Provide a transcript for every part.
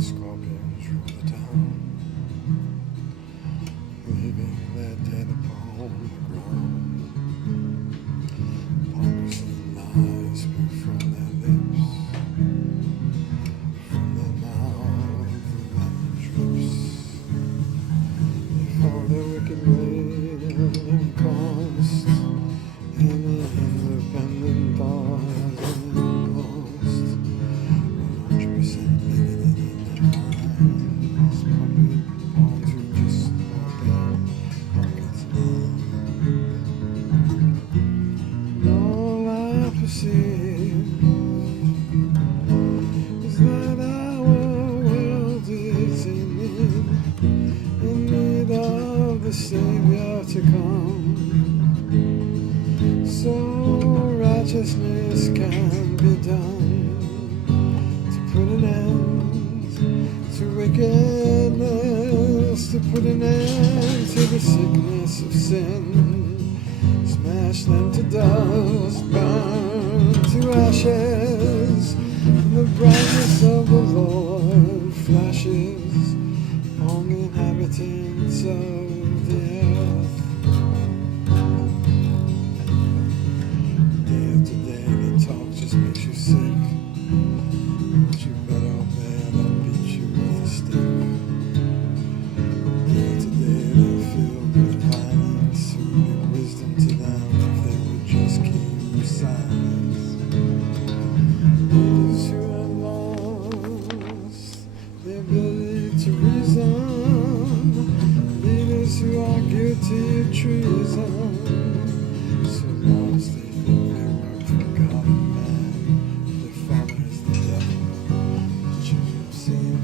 scorpions rule the town, leaving their dead upon the ground. Ponders and lies spew from their lips, from their mouth the venom drips. They follow their wicked way and cost any independent thought and lost. 100% living in their minds, puppet pawns who just want their pockets lined. And all I perceive is that our world is in need of the Savior to come, so righteousness can be done, to put an end to wickedness, to put an end to the sickness of sin, smash them to dust, burn to ashes, and the brightness of the Lord flashes on the inhabitants of the earth. Day after day the talk just makes you sick, but you better obey, they'll beat you with a stick. Day after day they're filled with violence, who give wisdom to them if they would just keep silence. Leaders who have lost the ability to reason, leaders who are guilty of treason, so lost they think they work for God and man, their father is the devil, the children of sin.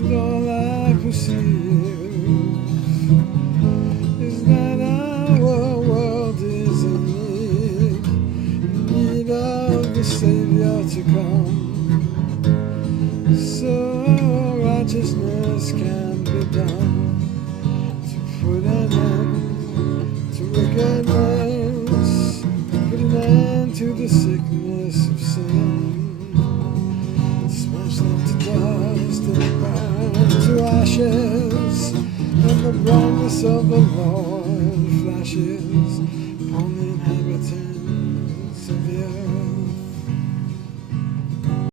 And all I perceive is that our world is in need of the Savior to come, so righteousness can be done, to put an end to wickedness, put an end to the sickness of sin, smash them to dust and burn to ashes, and the brightness of the Lord flashes upon the